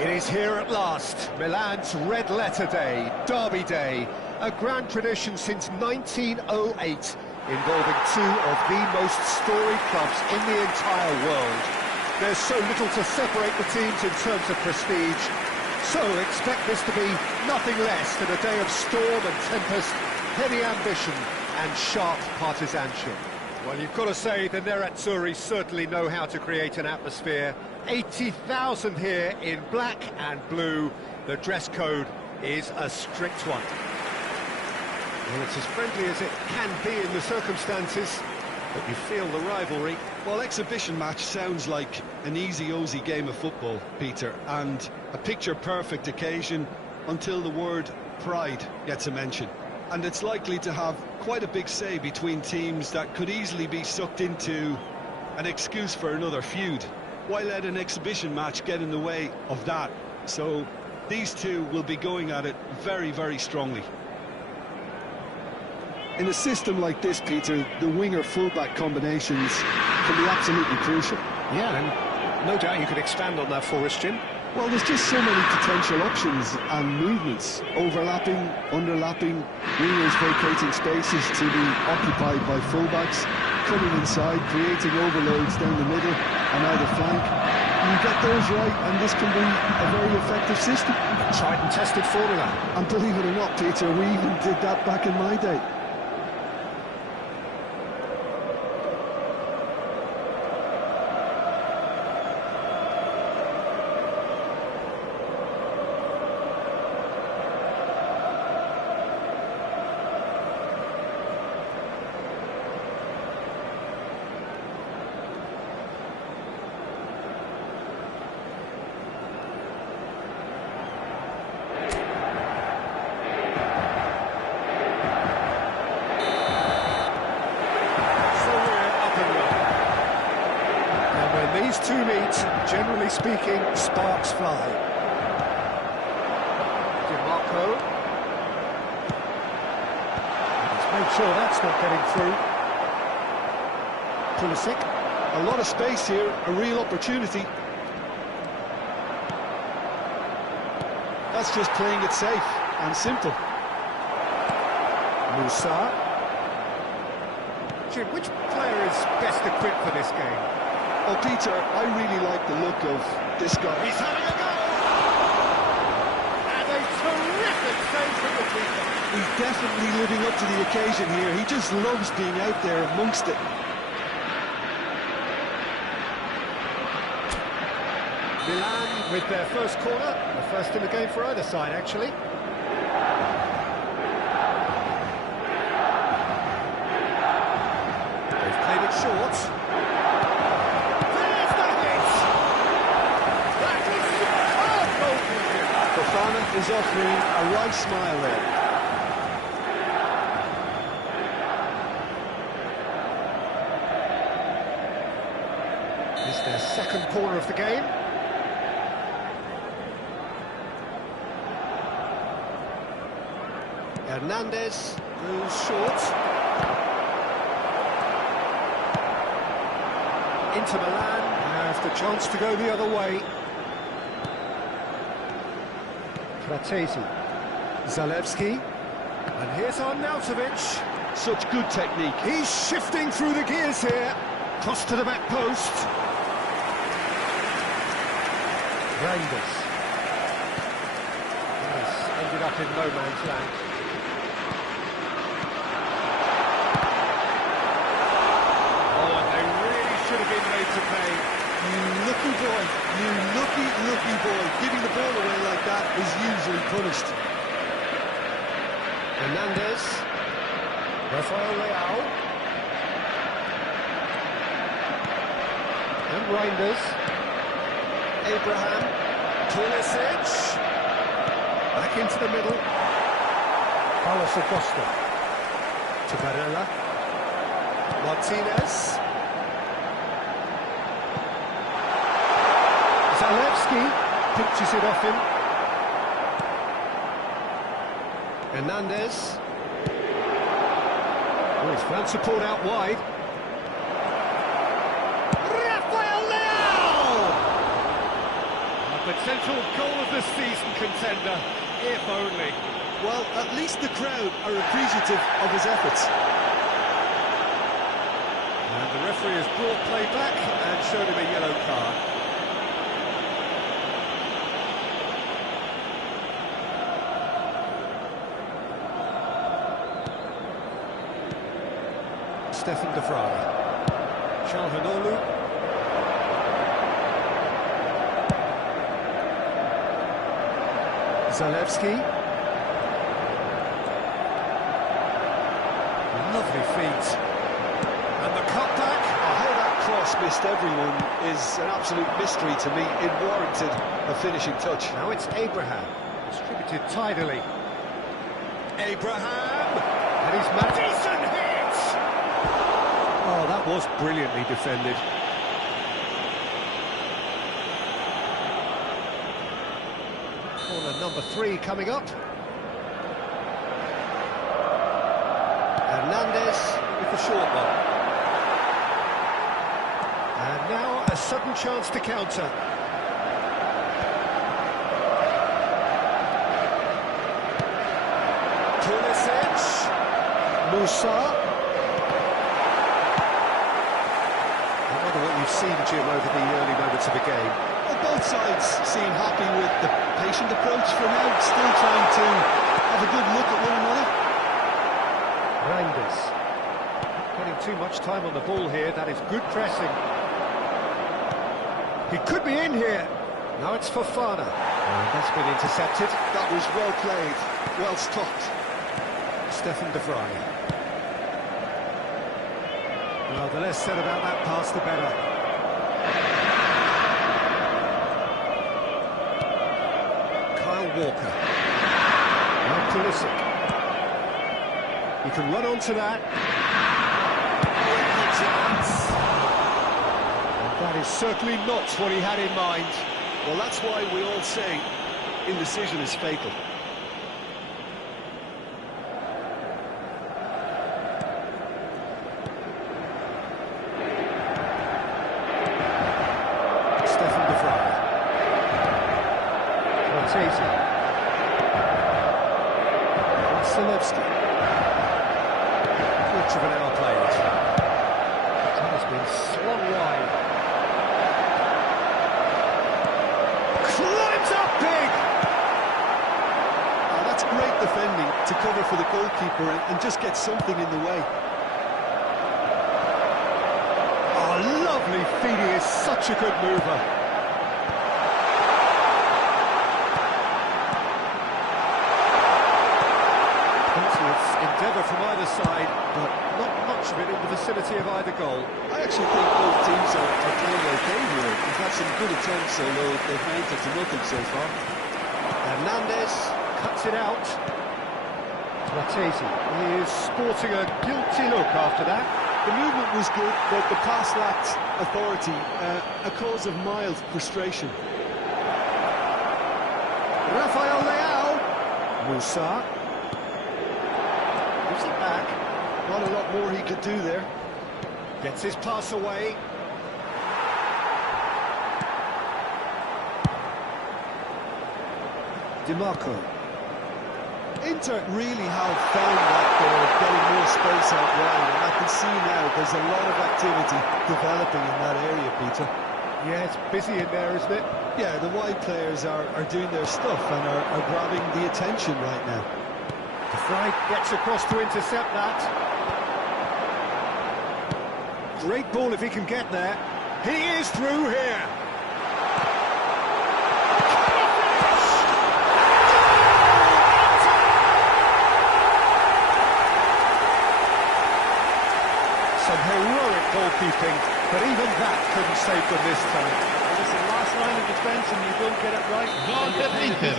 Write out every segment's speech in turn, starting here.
It is here at last, Milan's Red Letter Day, Derby Day, a grand tradition since 1908, involving two of the most storied clubs in the entire world. There's so little to separate the teams in terms of prestige, so expect this to be nothing less than a day of storm and tempest, heavy ambition and sharp partisanship. Well, you've got to say the Nerazzurri certainly know how to create an atmosphere. 80,000 here in black and blue. The dress code is a strict one. Well, it's as friendly as it can be in the circumstances, but you feel the rivalry. Well, exhibition match sounds like an easy-ozy game of football, Peter, and a picture-perfect occasion until the word pride gets a mention. And it's likely to have quite a big say between teams that could easily be sucked into an excuse for another feud. Why let an exhibition match get in the way of that? So these two will be going at it very, very strongly. In a system like this, Peter, the winger-fullback combinations can be absolutely crucial. Yeah, and no doubt you could expand on that for us, Jim. Well, there's just so many potential options and movements. Overlapping, underlapping, wingers vacating spaces to be occupied by fullbacks, coming inside, creating overloads down the middle and either flank. You get those right and this can be a very effective system. Tried and tested formula. And believe it or not, Peter, we even did that back in my day. These two meet, generally speaking, sparks fly. DiMarco. He's made sure that's not getting through. Pulisic. A lot of space here, a real opportunity. That's just playing it safe and simple. Musa. Jim, which player is best equipped for this game? Oh, Peter, I really like the look of this guy. He's having a go! And a terrific save from the keeper. He's definitely living up to the occasion here. He just loves being out there amongst it. Milan with their first corner, the first in the game for either side, actually. They've played it short. Fofana is offering a right smile there. This is their second corner of the game. Hernandez moves short. Inter Milan have the chance to go the other way. Fratesi, Zalewski, and here's Arnautovic. Such good technique. He's shifting through the gears here. Cross to the back post. Reinders. Yes, ended up in no man's land. Oh, and they really should have been made to pay. You lucky boy, you lucky boy. Giving the ball away like that is usually punished. Hernandez, Rafael Leao, and Reinders, Abraham, Pulisic, back into the middle, Carlos Acosta, to Barella, Martinez, Zalewski pinches it off him. Hernandez. Oh, he's found support out wide. Rafael Leao! Potential goal of the season contender, if only. Well, at least the crowd are appreciative of his efforts. And the referee has brought play back and showed him a yellow card. Stefan de Vrij. Çalhanoğlu. Zalewski. Lovely feet. And the cutback. Oh, how that cross missed everyone is an absolute mystery to me. It warranted a finishing touch. Now it's Abraham. Distributed tidily. Abraham! And he's managed. Decent hit! Oh, that was brilliantly defended. Corner number 3 coming up. Hernandez with the short one. And now a sudden chance to counter. Pulisic. Musa. I wonder what you've seen, Jim, over the early moments of the game. Well, both sides seem happy with the patient approach for now, still trying to have a good look at one another. Reinders. Getting too much time on the ball here, that is good pressing. He could be in here. Now it's Fofana. And that's been intercepted. That was well played, well stopped. Stefan de Vrij. Well, the less said about that pass, the better. Kyle Walker. Now Pulisic. He can run onto that. And that is certainly not what he had in mind. Well, that's why we all say indecision is fatal. Stefan de Vrij. Martese. Zalewski. Quarter of an hour played. That has been slung wide. Climbs up big! Oh, that's great defending to cover for the goalkeeper and just get something in the way. Oh, lovely feet, he is such a good mover. Endeavour from either side, but not much of it in the vicinity of either goal. I actually think both teams are playing okay here. They've had some good attempts, although they've mounted to nothing so far. Hernandez cuts it out. Martese, he is sporting a guilty look after that. The movement was good, but the pass lacked authority, a cause of mild frustration. Rafael Leao. Musa. Gives it back. Not a lot more he could do there. Gets his pass away. DiMarco. Inter really have found that they're getting more space out wide, and I can see now there's a lot of activity developing in that area, Peter. Yeah, it's busy in there, isn't it? Yeah, the wide players are doing their stuff and are grabbing the attention right now. De Vrij gets across to intercept that. Great ball if he can get there. He is through here. Some heroic goalkeeping, but even that couldn't save them this time. It's the last line of defence and you don't get it right. Gol per l'Inter,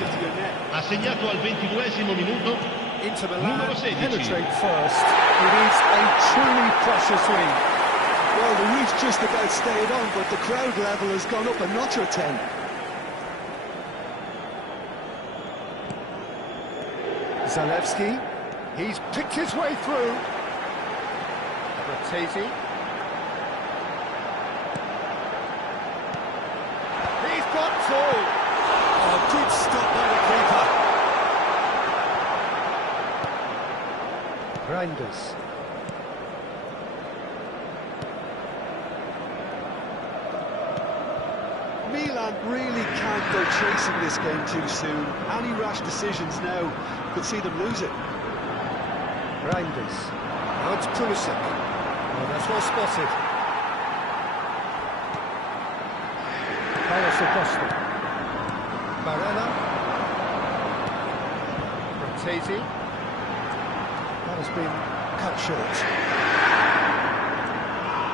ha segnato al 22esimo minuto. Inter Milan Numero 16. penetrate first. It is a truly precious lead. Well, the roof's just about stayed on, but the crowd level has gone up a notch or 10. Zalewski, he's picked his way through. Martese. He's got two. Reinders. Milan really can't go chasing this game too soon. Any rash decisions now could see them lose it. Reinders. Now it's Pulisic. Oh, that's well spotted. Carlos Acosta. Barella. Frattesi. That has been cut short.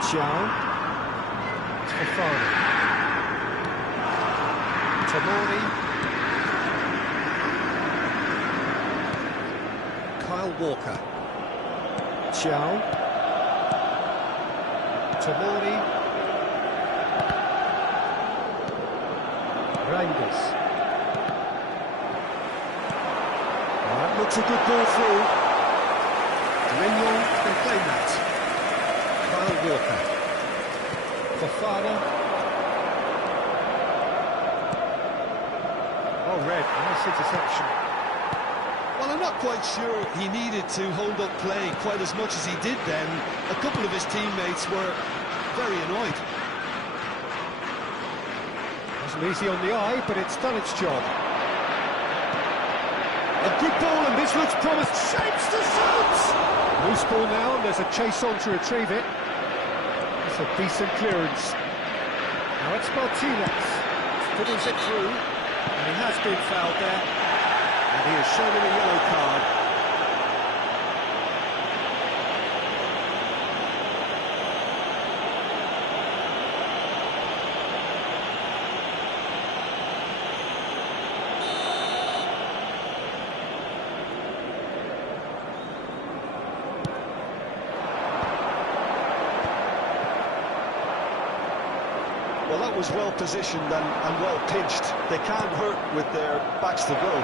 Thiaw. It's Fofana. Tomori. Kyle Walker. Thiaw. Tomori. Reinders. That looks a good ball through. Mignon can claim that. Kyle Walker. Fofana. Oh, red. Nice interception. Well, I'm not quite sure he needed to hold up play quite as much as he did then. A couple of his teammates were very annoyed. Wasn't easy on the eye, but it's done its job. A good ball, and this looks promised. Shapes to shoot! Loose ball now, and there's a chase on to retrieve it. It's a decent clearance. Now it's Martinez. Fiddles it through, and he has been fouled there. And he has shown him a yellow card. Well, that was well positioned and well pitched. They can't hurt with their backs to goal.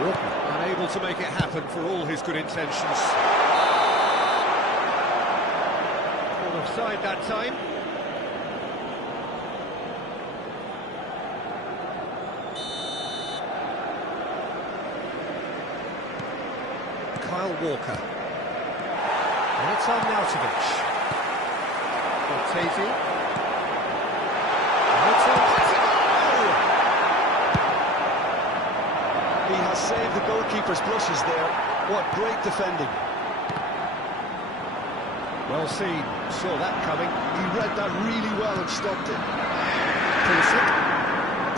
Walker unable to make it happen for all his good intentions. Caught offside that time. Kyle Walker. And it's Arnautovic. Cortese. And it's on. He has saved the goalkeeper's blushes there. What great defending. Well seen, saw that coming. He read that really well and stopped it.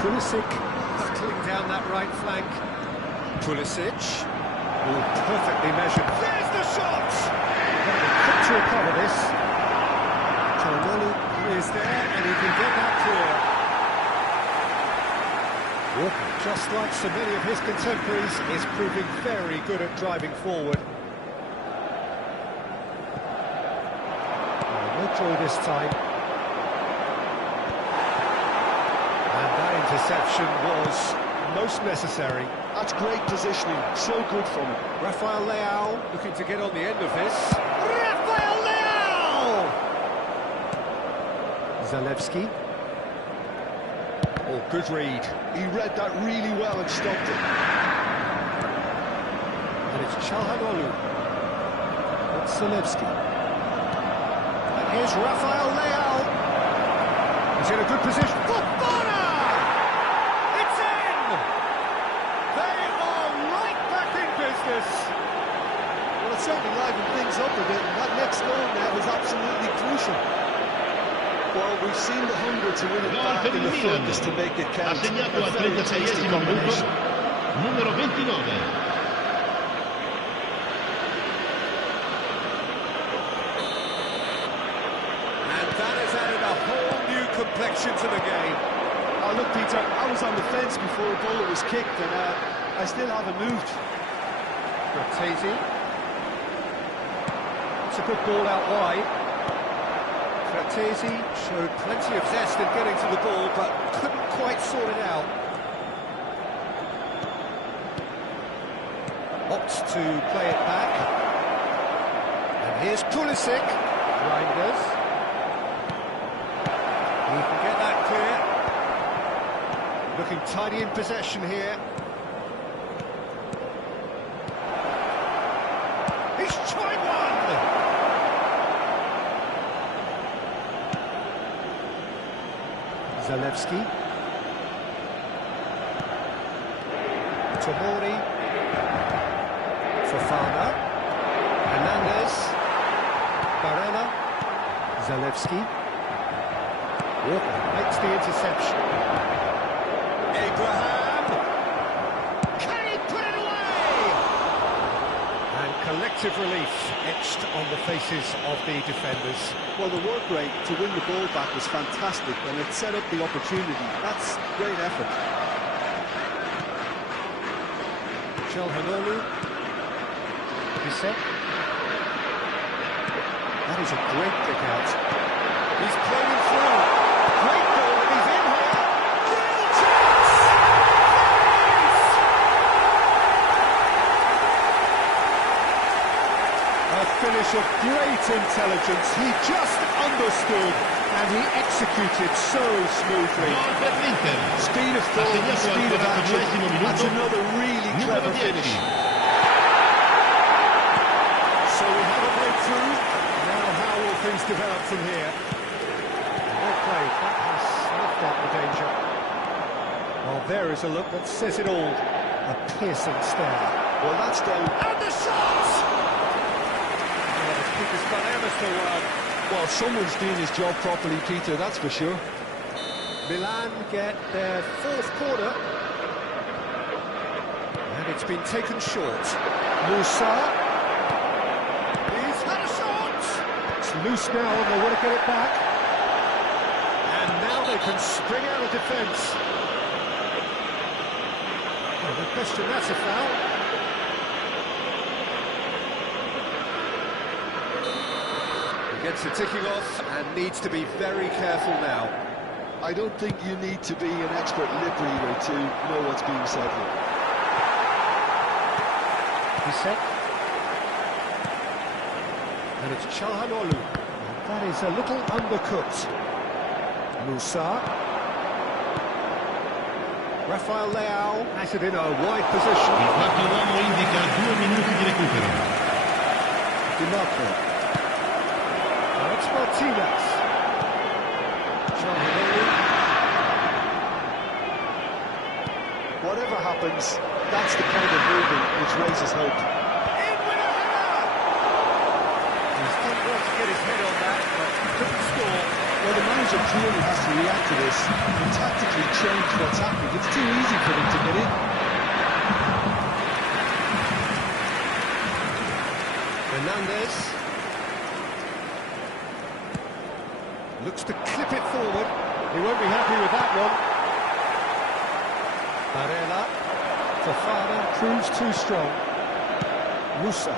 Pulisic hurtling down that right flank. Pulisic, all perfectly measured. There's the shot! Quick to recover this. Calhanoglu is there, and he can get that clear. Walker, just like so many of his contemporaries, is proving very good at driving forward. No joy this time. And that interception was most necessary. That's great positioning, so good from him. Rafael Leao looking to get on the end of this. Rafael Leao! Zalewski. Oh, good read. He read that really well and stopped it. And it's Calhanoglu. That's Zalewski. And here's Rafael Leao. He's in a good position. Fofana! It's in! They are right back in business. Well, it certainly livened things up a bit, and that next goal now is absolutely crucial. Well, we've seen the hunger to win it back and the focus to make it count. Ha segnato al A very 36esimo tasty minuto combination. numero 29. And that has added a whole new complexion to the game. Oh, look, Peter, I was on the fence before a goal was kicked, and I still haven't moved. Cortese. It's a good ball out wide. Frattesi showed plenty of zest in getting to the ball, but couldn't quite sort it out. Opts to play it back. And here's Pulisic. Reinders. He can get that clear. Looking tidy in possession here. Zalewski. Tomori. Fofana. Hernandez. Barella. Zalewski. Walker makes the interception. Abraham. Can he put it away? And collective relief etched on the faces of the defenders. Well, the work rate to win the ball back was fantastic, and it set up the opportunity. That's great effort. Çalhanoğlu. Bissek. That is a great kick out. He's playing it through. Great ball, and he's in here. Real chance! A finish of great intelligence. He just understood, and he executed so smoothly. Gol per l'Inter. Speed of thought, speed of action. That's another really clever finish. So we have a breakthrough. Now how will things develop from here? Well played. That has snuffed out the danger. Well, there is a look that says it all. A piercing stare. Well, that's down. And the shot! Oh, the keeper's done ever so well. Well, someone's doing his job properly, Peter, that's for sure. Milan get their fourth corner. And it's been taken short. Musa. He's had a shot! It's loose now and they want to get it back. And now they can spring out of defence. Well, the question, that's a foul. He gets it ticking off and needs to be very careful now. I don't think you need to be an expert lip reader to know what's being said here. Bissek. And it's Çalhanoğlu. That is a little undercooked. Musa. Rafael Leao has it in a wide position. Il quarto uomo indica 2 minuti di recupero. Di Marco. Now it's Martinez. Çalhanoğlu. Whatever happens, that's the kind of movement which raises hope. In with a header! He's done well to get his head on that, but he couldn't score. Well, the manager clearly has to react to this and tactically change what's happening. It's too easy for them to get in. Hernandez. Looks to clip it forward. He won't be happy with that one. Barella. Fofana proves too strong. Musa.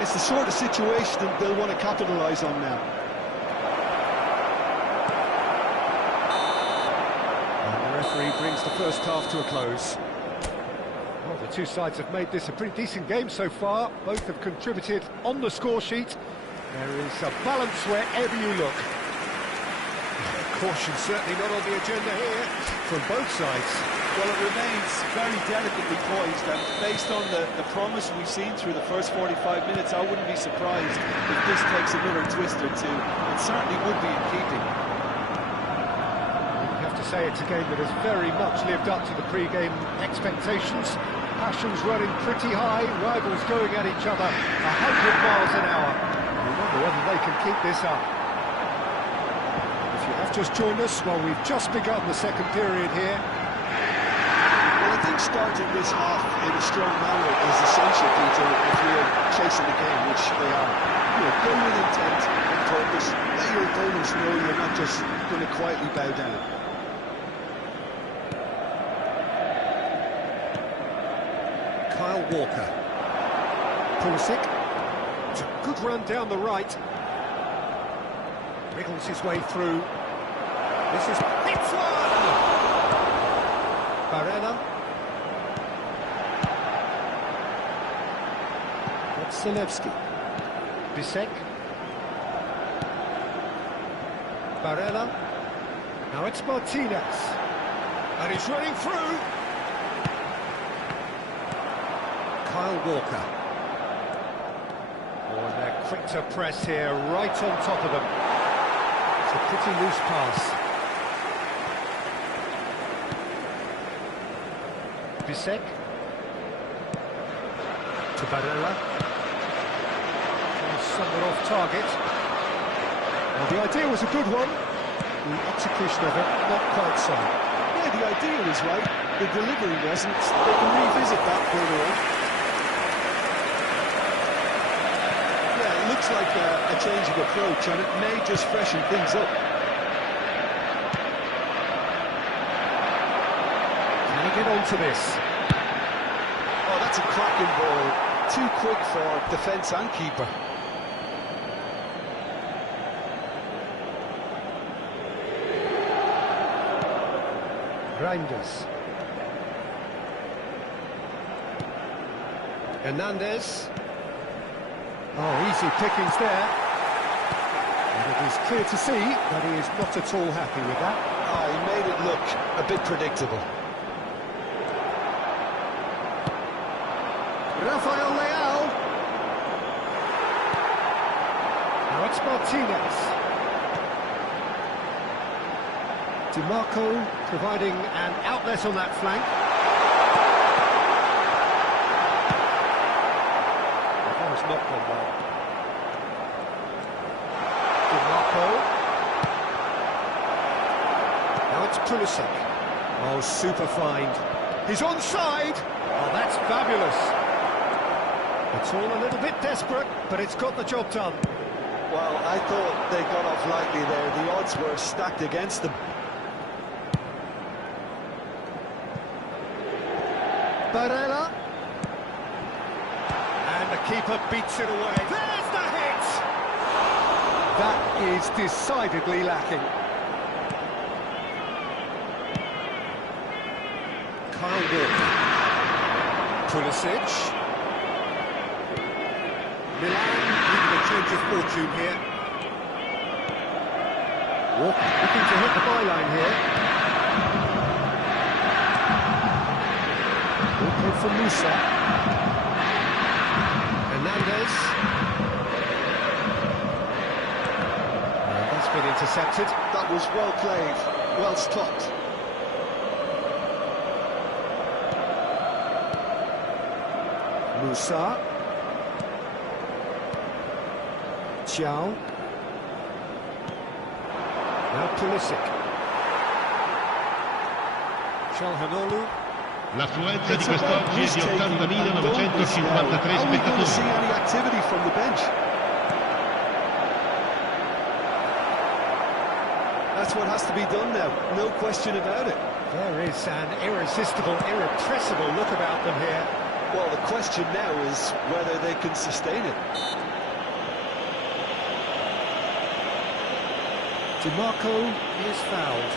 It's the sort of situation that they'll want to capitalise on now. And the referee brings the first half to a close. Well, the two sides have made this a pretty decent game so far. Both have contributed on the score sheet. There is a balance wherever you look. Caution certainly not on the agenda here from both sides. Well, it remains very delicately poised, and based on the promise we've seen through the first 45 minutes, I wouldn't be surprised if this takes another twist or two. It certainly would be in keeping. You have to say it's a game that has very much lived up to the pre-game expectations. Passions running pretty high, rivals going at each other 100 miles an hour. We wonder whether they can keep this up. If you have just joined us, well, we've just begun the second period here. Well, I think starting this half in a strong manner is essential, Peter, if you're chasing the game, which they are. You know, go with intent and purpose. Let your opponents know you're not just going to quietly bow down. Kyle Walker. Pulisic. It's a good run down the right. Wriggles his way through. This is... It's one! Barella. That's Zalewski. Bissek. Barella. Now it's Martinez. And he's running through. Kyle Walker. Oh, and they're quick to press here, right on top of them. It's a pretty loose pass. Bisek. To Barella. Somewhat off target. Well, the idea was a good one. The execution of it, not quite so. Yeah, the idea is right. The delivery wasn't. They can revisit that further on. Yeah, it looks like a change of approach, and it may just freshen things up. Can he get onto this? Oh, that's a cracking ball. Too quick for defence and keeper. Reinders. Hernandez. Oh, easy pickings there. And it is clear to see that he is not at all happy with that. Oh, he made it look a bit predictable. Rafael Leao. Now it's Martinez. DiMarco providing an outlet on that flank. That was not gone well. DiMarco. Now it's Pulisic. Oh, super find. He's onside. Oh, that's fabulous. It's all a little bit desperate, but it's got the job done. Well, I thought they got off lightly there. The odds were stacked against them. Barella. And the keeper beats it away. There's the hit! That is decidedly lacking. Kyle Walker. Pulisic. Milan needing a change of fortune here. Walker looking to hit the byline here. Walker for Musa. Hernandez. And that's been intercepted. That was well played, well stopped. Musa. Xiao. Now Pulisic. Calhanoglu. L'affluenza di quest'oggi è di 80.953 spettatori. See any activity from the bench? That's what has to be done now, no question about it. There is an irresistible, irrepressible look about them here. Well, the question now is whether they can sustain it. DiMarco is fouled.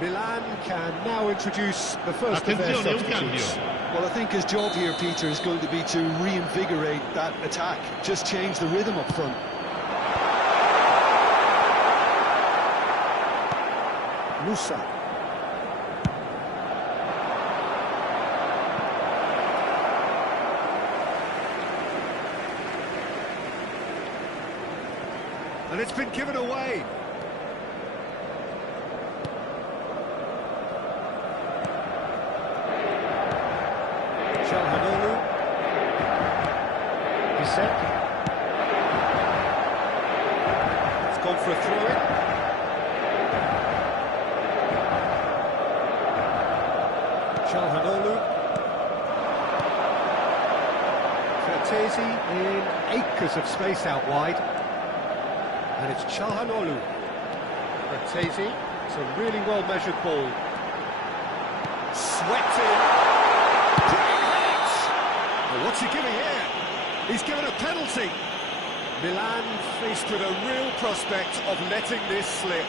Milan can now introduce the first of their Attenzione, un cambio. substitutes. Well, I think his job here, Peter, is going to be to reinvigorate that attack. Just change the rhythm up front. Musa. And it's been given away. Calhanoglu. Kulisek. It's gone for a throw-in. Çalhanoğlu. Fertesi in acres of space out wide. And it's Çalhanoğlu. Fertesi, it's a really well-measured ball. Swept in. Brilliant hit! Well, what's he giving here? He's given a penalty. Milan faced with a real prospect of letting this slip.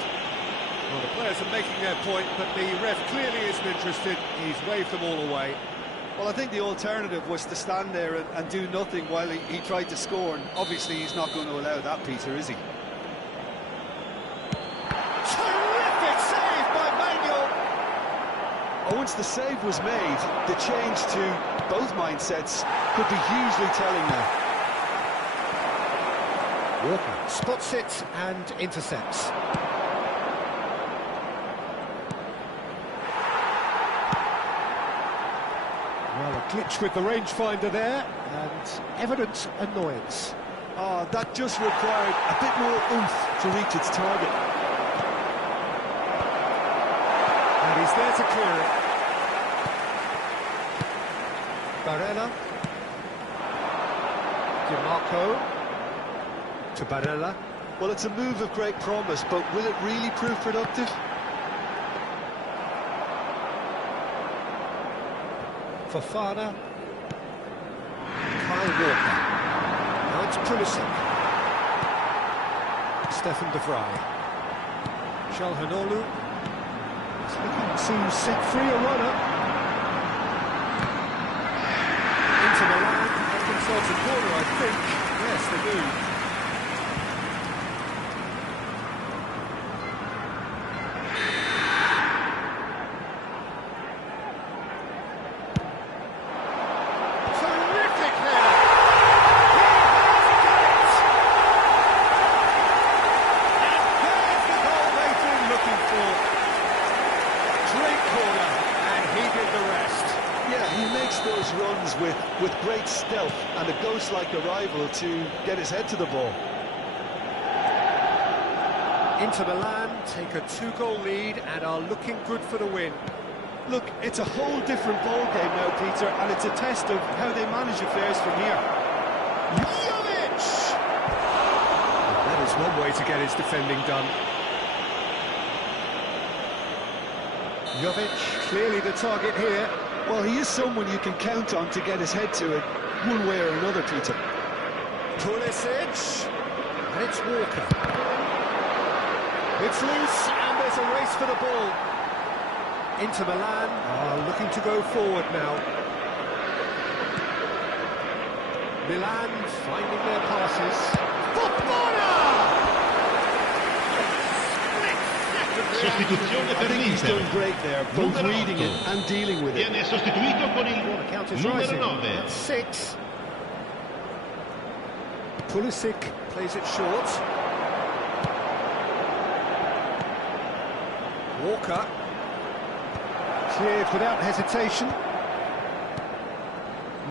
Well, the players are making their point, but the ref clearly isn't interested. He's waved them all away. Well, I think the alternative was to stand there and do nothing while he tried to score, and obviously he's not going to allow that, Peter, is he? Terrific save by Manuel! Oh, once the save was made, the change to both mindsets could be hugely telling now. Walker spots it and intercepts. Well, a glitch with the rangefinder there, and evident annoyance. Oh, that just required a bit more oomph to reach its target. And he's there to clear it. Barella. Di Marco. To Barella. Well, it's a move of great promise, but will it really prove productive? Fofana. Kyle Walker. Now it's Pulisic. Stefan de Vrij. Çalhanoğlu. He's looking to set free a runner. Into Milan. That themselves a corner, I think. Yes, they do. Runs with great stealth and a ghost-like arrival to get his head to the ball. Inter Milan take a 2-goal lead and are looking good for the win. Look, it's a whole different ball game now, Peter, and it's a test of how they manage affairs from here. Jovic! That is one way to get his defending done. Jovic, clearly the target here. Well, he is someone you can count on to get his head to it, one way or another, Peter. Pulisic, and it's Walker. It's loose, and there's a race for the ball. Inter Milan are looking to go forward now. Milan finding their passes. Fofana! Sostituzione per He's l'Inter. done great there, both Numero reading it 8. and dealing with it. Viene sostituito con il The count is numero rising. 9. That's 6. Pulisic plays it short. Walker. Cleared without hesitation.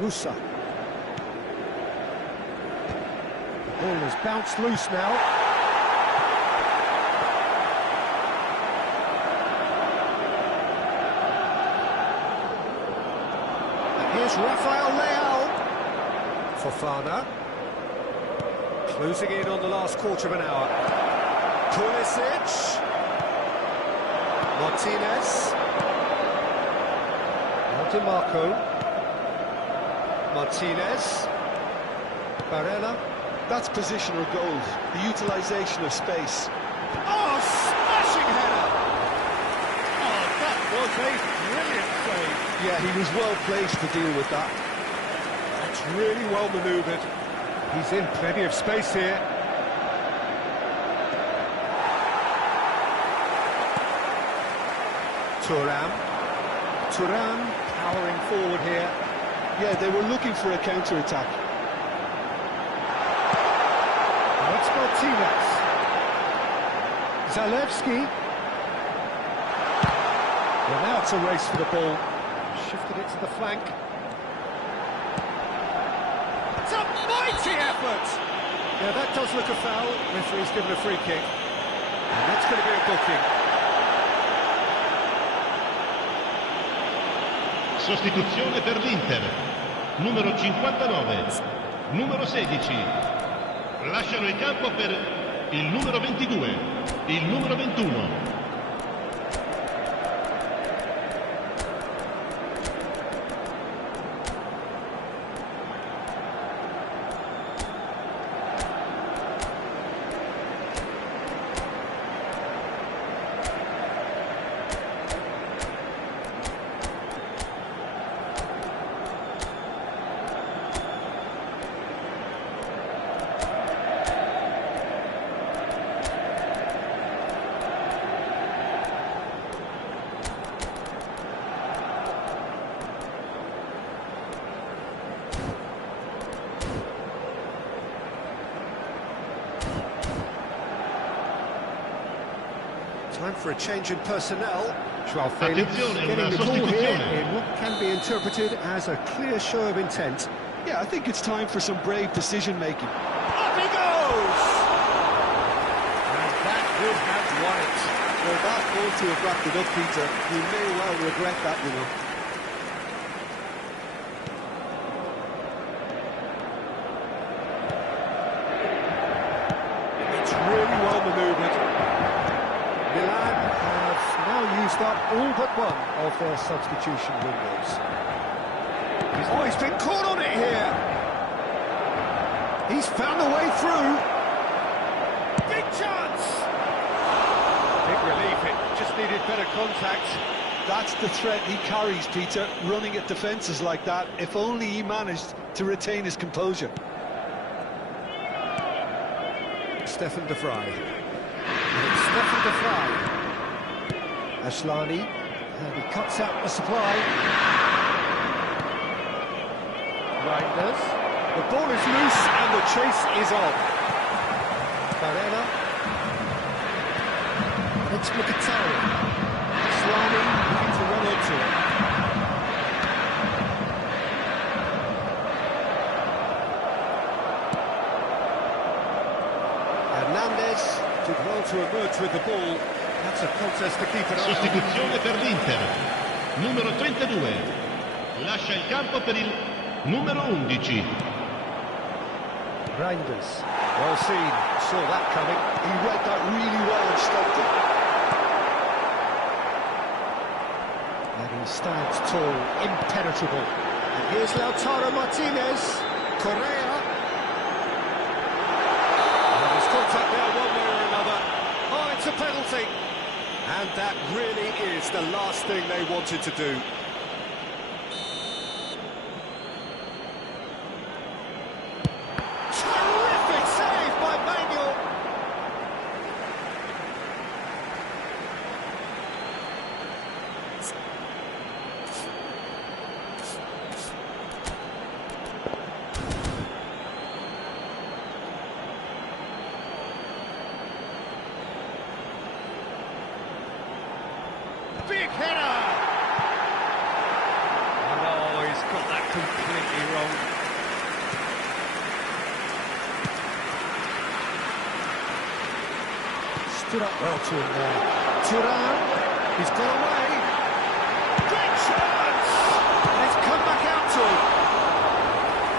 Musa. The ball has bounced loose now. Here's Rafael Leao. Fofana. Closing in on the last quarter of an hour. Pulisic. Martinez. Di Marco. Martinez. Barella. That's positional goals, the utilisation of space. Oh, smashing header! Oh, that was a brilliant save. Yeah, he was well placed to deal with that. That's really well manoeuvred. He's in plenty of space here. Thuram powering forward here. Yeah, they were looking for a counter-attack. Now it's Martinez. Zalewski. Well, now it's a race for the ball. Shifted it to the flank. What a mighty effort! Yeah, that does look a foul. Referee's given a free kick. And that's going to be a booking. Sostituzione per l'Inter. Numero 59, numero 16. Lasciano il campo per il numero 22, il numero 21. Time for a change in personnel. Joao Felix Attenzione, getting una the ball here sostituzione. in what can be interpreted as a clear show of intent. Yeah, I think it's time for some brave decision-making. Up he goes! And that would have won it. Well, that ought to have wrapped it up, Peter. You may well regret that, you know. It's really well manoeuvred. Milan have now used up all but one of their substitution windows. Oh, he's been caught on it here. He's found a way through. Big chance. Big relief, it just needed better contact. That's the threat he carries, Peter, running at defences like that. If only he managed to retain his composure. Stefan de Vrij. And it's Stefan de Vrij. Ashlani, and he cuts out the supply. Reinders. The ball is loose and the chase is on. Barella. It's Mkhitaryan. Ashlani looking to run onto it. Hernandez did well to emerge with the ball. That's a contest to keep an eye on. Sostituzione per l'Inter. Numero 32. Lascia il campo per il numero 11. Reinders. Well seen. Saw that coming. He read that really well and stopped it. And he stands tall, impenetrable. And here's Lautaro Martinez. Correa. And there's contact there one way or another. Oh, it's a penalty. And that really is the last thing they wanted to do. Terrific save by Manuel. Big header! Oh, he's got that completely wrong. Stood up well to him there. Thuram, he's got away. Great chance! And it's come back out to him.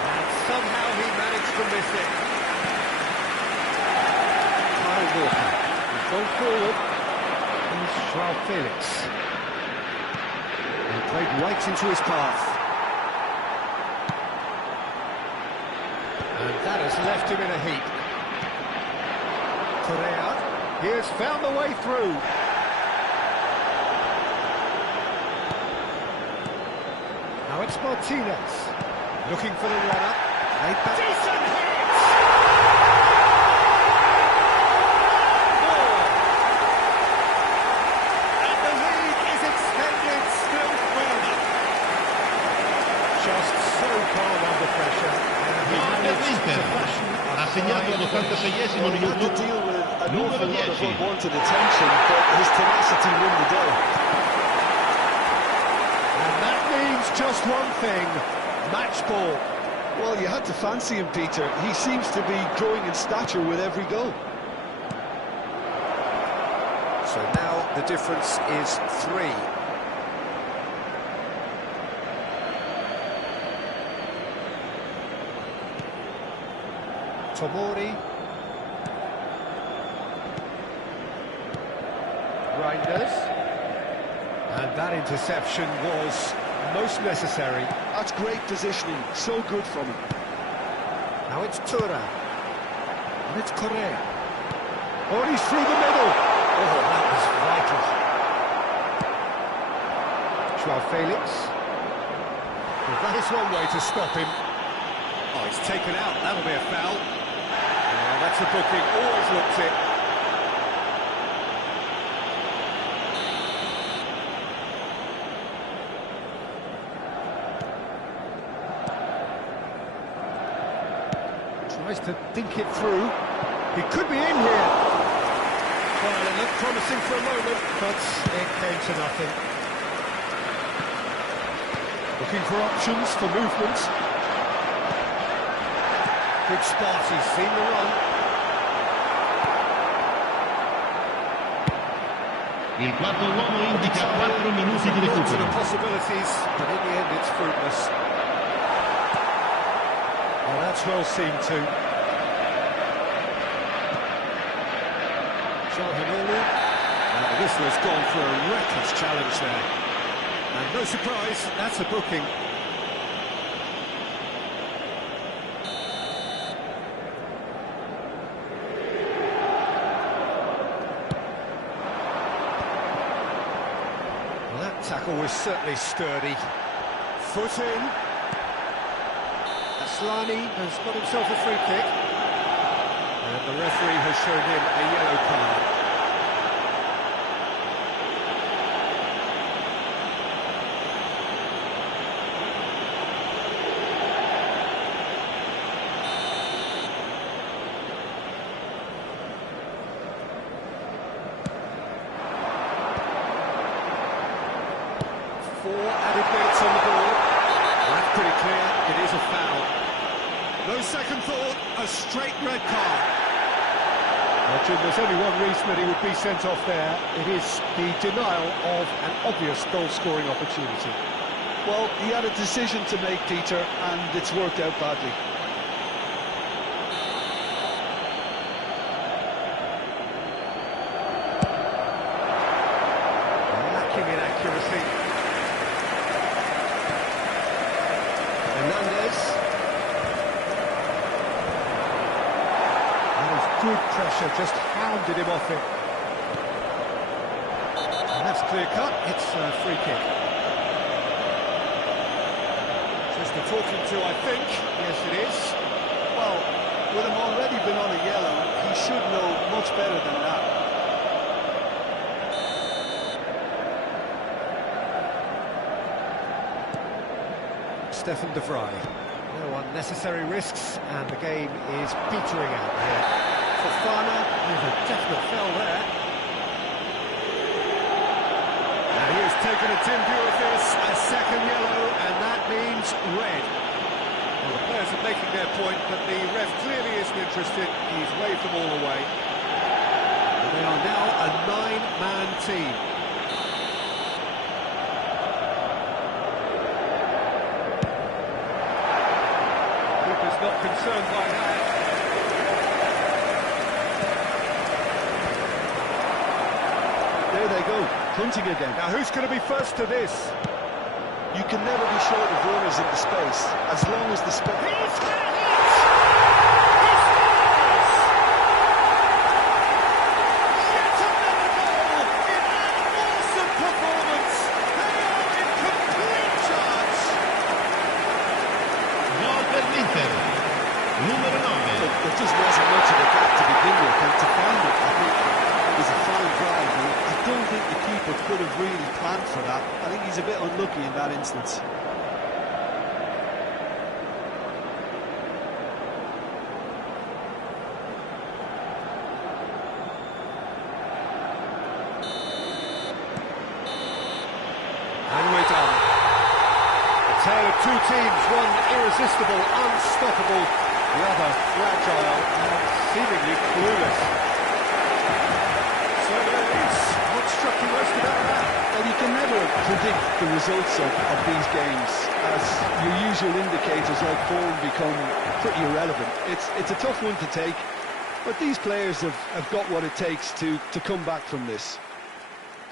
And somehow he managed to miss it. Kyle Walker, he's gone forward. Here's Joao Felix. He played right into his path. And that has left him in a heap. Correa, he has found the way through. Now it's Martinez, looking for the runner. Played back. Decent hit! And the lead is extended still further. Just so calm under pressure. And he Per managed l'Inter. to fashion Ha segnato all'86esimo He had to minuto. deal with an Numero awful lot of 10. unwanted attention, but his tenacity won the day. And that means just one thing, match ball. Well, you had to fancy him, Peter. He seems to be growing in stature with every goal. So now the difference is 3. Tomori. Reinders. And that interception was most necessary. That's great positioning, so good from him. Now it's Tura. And it's Correa. Oh, he's through the middle. Oh, that was vital. Joao Felix. Well, that is one way to stop him. Oh, it's taken out. That'll be a foul. Oh, that's a booking. Always looks it. Tries to think it through. He could be in here. Well, it looked promising for a moment, but it came to nothing. Looking for options for movement. Good spot, he's seen the run. Il quarto uomo indica 4 minuti di Lots of recupero. possibilities, but in the end it's fruitless. Well, that's well seen too. Çalhanoğlu. The whistler's gone for a reckless challenge there. And no surprise, that's a booking. Well, that tackle was certainly sturdy. Foot in. Aslani has got himself a free kick. And the referee has shown him a yellow card. Four added minutes on the board. That's pretty clear, it is a foul. No second thought, a straight red card. Well, Jim, there's only one reason that he would be sent off there. It is the denial of an obvious goal-scoring opportunity. Well, he had a decision to make, Peter, and it's worked out badly. Lacking in accuracy. Hernandez. That was good pressure, just hounded him off it. And that's clear cut, it's a free kick. Just the talking to, I think. Yes, it is. Well, with him already been on a yellow, he should know much better than that. Stefan de Vrij. No unnecessary risks, and the game is petering out here. Fofana, there's a definite foul there. And he has taken a dim view of this, a second yellow, and that means red. Well, the players are making their point, but the ref clearly isn't interested. He's waved them all away. And they are now a 9-man team. Keeper's not concerned by that. There they go, hunting again. Now, who's going to be first to this? You can never be short of runners in the space, as long as the space... He's got it! He scores! Yet another goal in an awesome performance. They are in complete charge. Gol per l'Inter. Numero 9. There just wasn't much of a gap to begin with, and to find it, I think, was a fine drive. And I don't think the keeper could have really planned for that. I think he's a bit unlucky in that instance. And we're done. A tale of two teams, one irresistible, unstoppable, the other fragile and seemingly clueless. So there is. What struck you most about that? Well, you can never predict the results of these games, as your usual indicators like form become pretty irrelevant. It's a tough one to take, but these players have got what it takes to come back from this.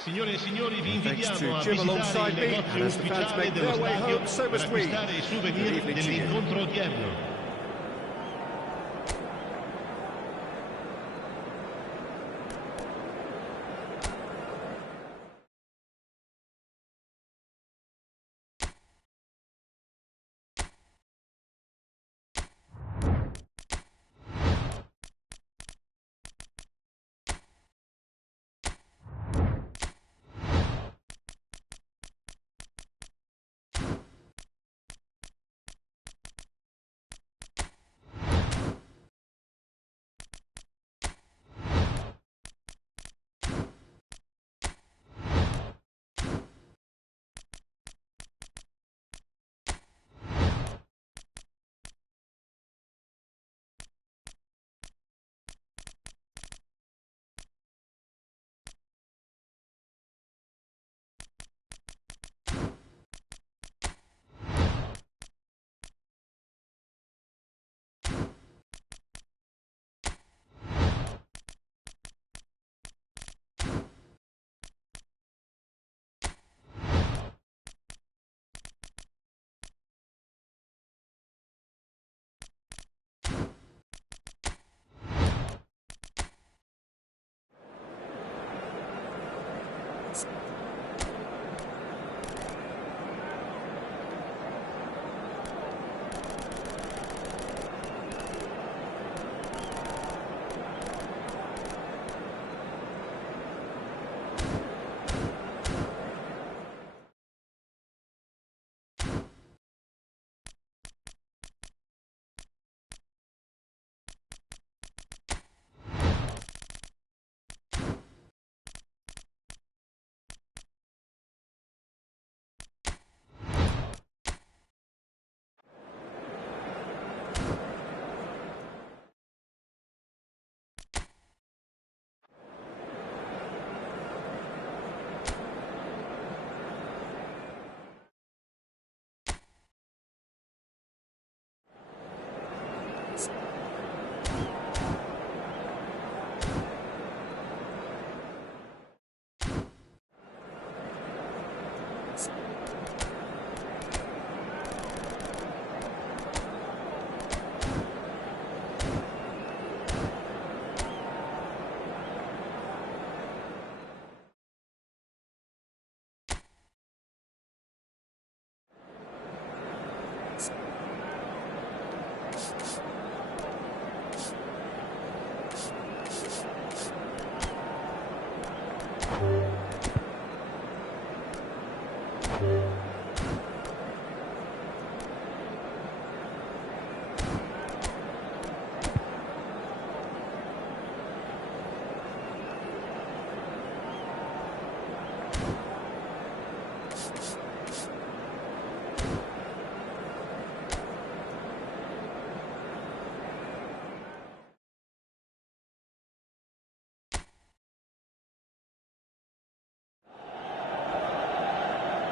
Signore e signori, vi Thanks invitiamo to a Jim visitare alongside il me, negozio and as the fans ufficiale make dello their way stadio home, so per must we. acquistare i Good souvenir evening to you. dell'incontro odierno.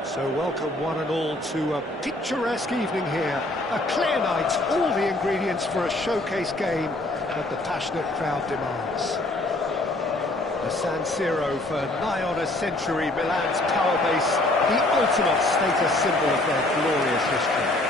So welcome one and all to a picturesque evening here. A clear night, all the ingredients for a showcase game that the passionate crowd demands. The San Siro for nigh on a century, Milan's power base, the ultimate status symbol of their glorious history.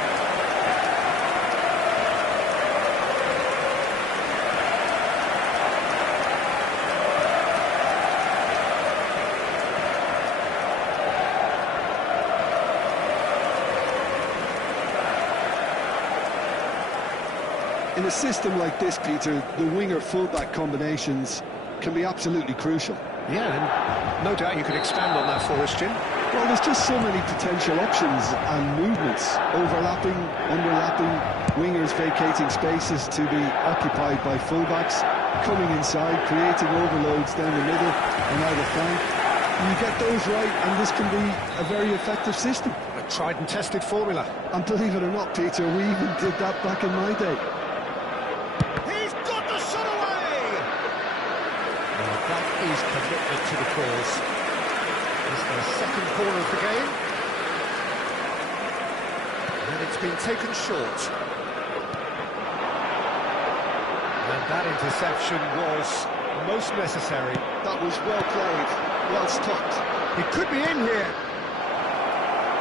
In a system like this, Peter, the winger-fullback combinations can be absolutely crucial. Yeah, and no doubt you could expand on that for us, Jim. Well, there's just so many potential options and movements, overlapping, underlapping, wingers vacating spaces to be occupied by fullbacks, coming inside, creating overloads down the middle and either flank. You get those right, and this can be a very effective system. A tried and tested formula. And believe it or not, Peter, we even did that back in my day. He's got the shot away! Well, that is commitment to the cause. It's their second corner of the game. And it's been taken short. And that interception was most necessary. That was well played, well stopped. He could be in here.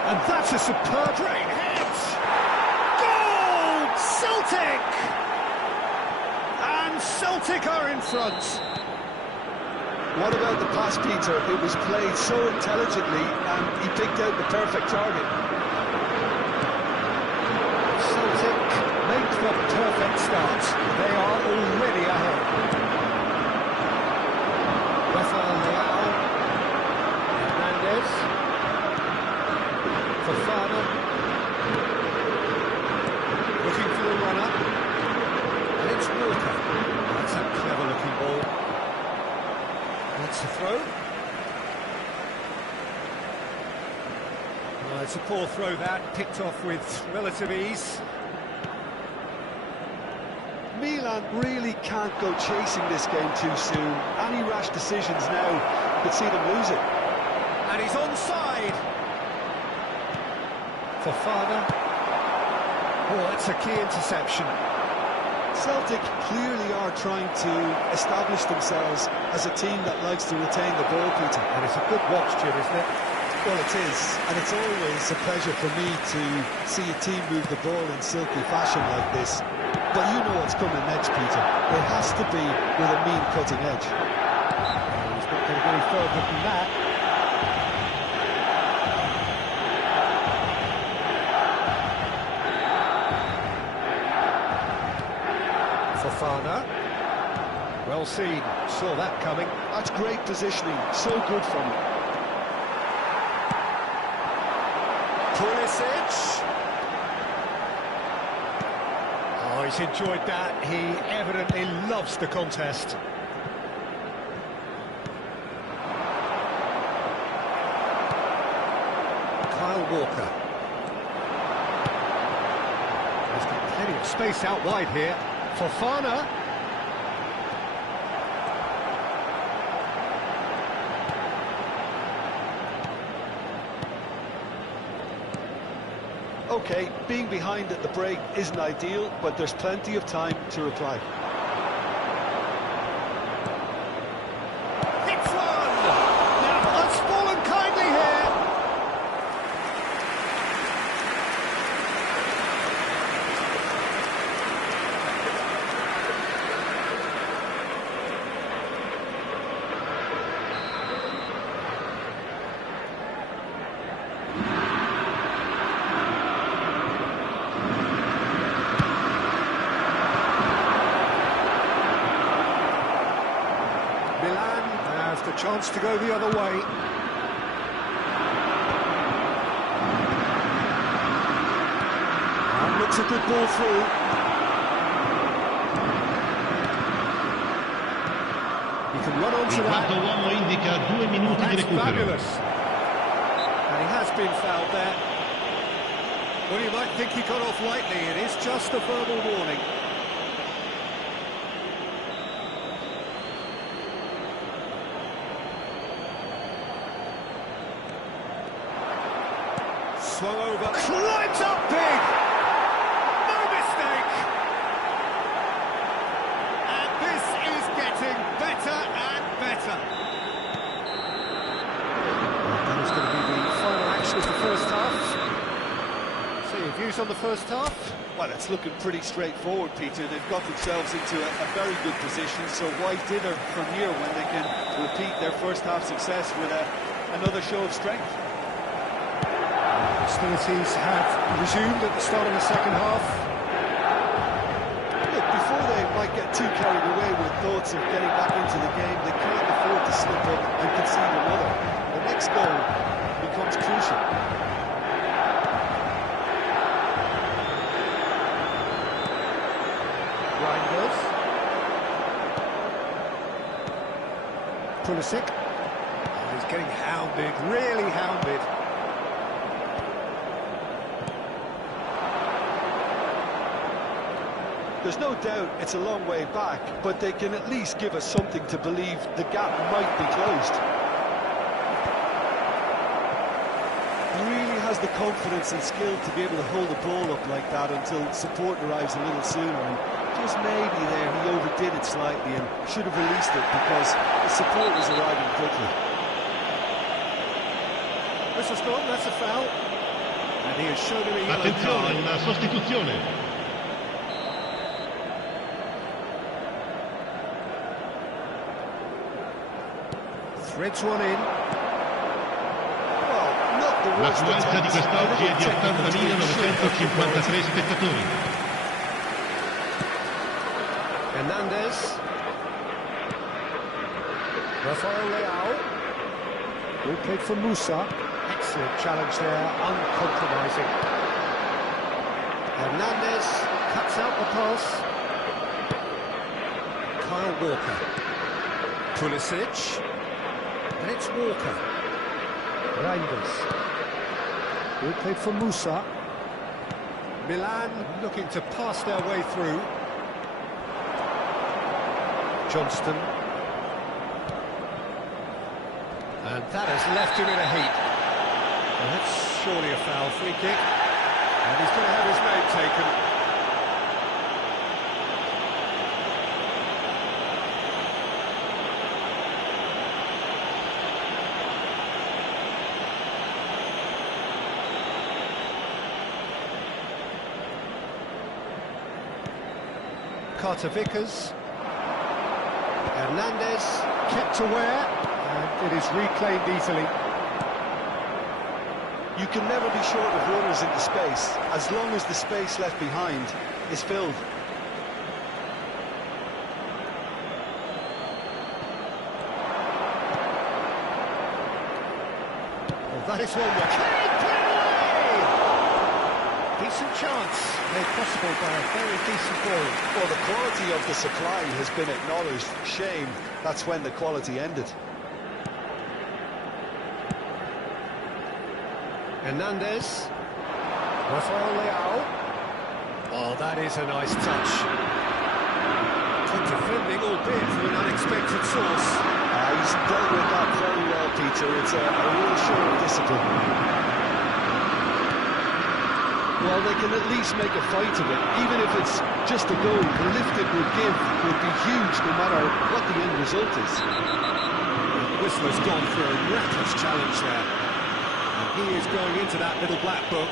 And that's a superb great hit! Goal! Celtic! And Celtic are in front. What about the pass, Peter? It was played so intelligently and he picked out the perfect target. Celtic make the perfect start. They are already ahead. Rafael Leao, Hernandez, Fofana, looking for the runner, and it's Walker. That's a clever-looking ball. That's the throw. It's a poor throw that, picked off with relative ease. Milan really can't go chasing this game too soon. Any rash decisions now could see them lose it. And he's onside. Fofana. Oh, that's a key interception. Celtic clearly are trying to establish themselves as a team that likes to retain the ball, Peter. And it's a good watch, Jim, isn't it? Well, it is, and it's always a pleasure for me to see a team move the ball in silky fashion like this. But you know what's coming next, Peter. It has to be with a mean cutting edge. He's not going to go any further than that. Fofana. Well seen. Saw that coming. That's great positioning. So good from him. Pulisic. Oh, he's enjoyed that. He evidently loves the contest. Kyle Walker. There's got plenty of space out wide here. Fofana. Okay, being behind at the break isn't ideal, but there's plenty of time to reply. Hits one! Now that's fallen kindly here. Milan has the chance to go the other way. That looks a good ball through. He can run onto Il that. quarto uomo indica 2 minuti di That's recupero. fabulous. And he has been fouled there. Well, you might think he got off lightly. It is just a verbal warning. Swung over, climbs up big! No mistake! And this is getting better and better. That is going to be the final action of the first half. So your views on the first half? Well, it's looking pretty straightforward, Peter. They've got themselves into a very good position, so why dither from here when they can repeat their first half success with another show of strength? Hostilities have resumed at the start of the second half. Look, before they might get too carried away with thoughts of getting back into the game, they can't afford to slip up and concede another. The next goal becomes crucial. Pulisic. Oh, he's getting hounded, really hounded. There's no doubt it's a long way back, but they can at least give us something to believe the gap might be closed. He really has the confidence and skill to be able to hold the ball up like that until support arrives a little sooner. And just maybe there he overdid it slightly and should have released it because the support was arriving quickly. Whistle's gone, that's a foul. And he has shown him a yellow Attenzione, card. una sostituzione. Threads one in. Well, not the worst L'affluenza di attempt. quest'oggi è di 80.953 spettatori. Hernandez. Rafael Leao. Good played for Musa. Excellent challenge there, uncompromising. Hernandez cuts out the pass. Kyle Walker. Pulisic. And it's Walker. Reinders. Good played for Musa. Milan looking to pass their way through. Johnston. And that has left him in a heap. Well, that's surely a foul, free kick. And he's going to have his name taken. Carter Vickers. Hernandez kept aware, and it is reclaimed easily. You can never be short of runners into space, as long as the space left behind is filled. Well, that is one way. Can he put it away? Decent chance, made possible by a very decent ball. Well, the quality of the supply has been acknowledged. Shame, that's when the quality ended. Hernandez. Rafael Leao. Oh, that is a nice touch. Good defending, albeit from an unexpected source. He's dealt with that very well, Peter. It's a real show of discipline. Well, they can at least make a fight of it, even if it's just a goal. The lift it would give would be huge, no matter what the end result is. The whistler's gone for a reckless challenge there. And he is going into that little black book.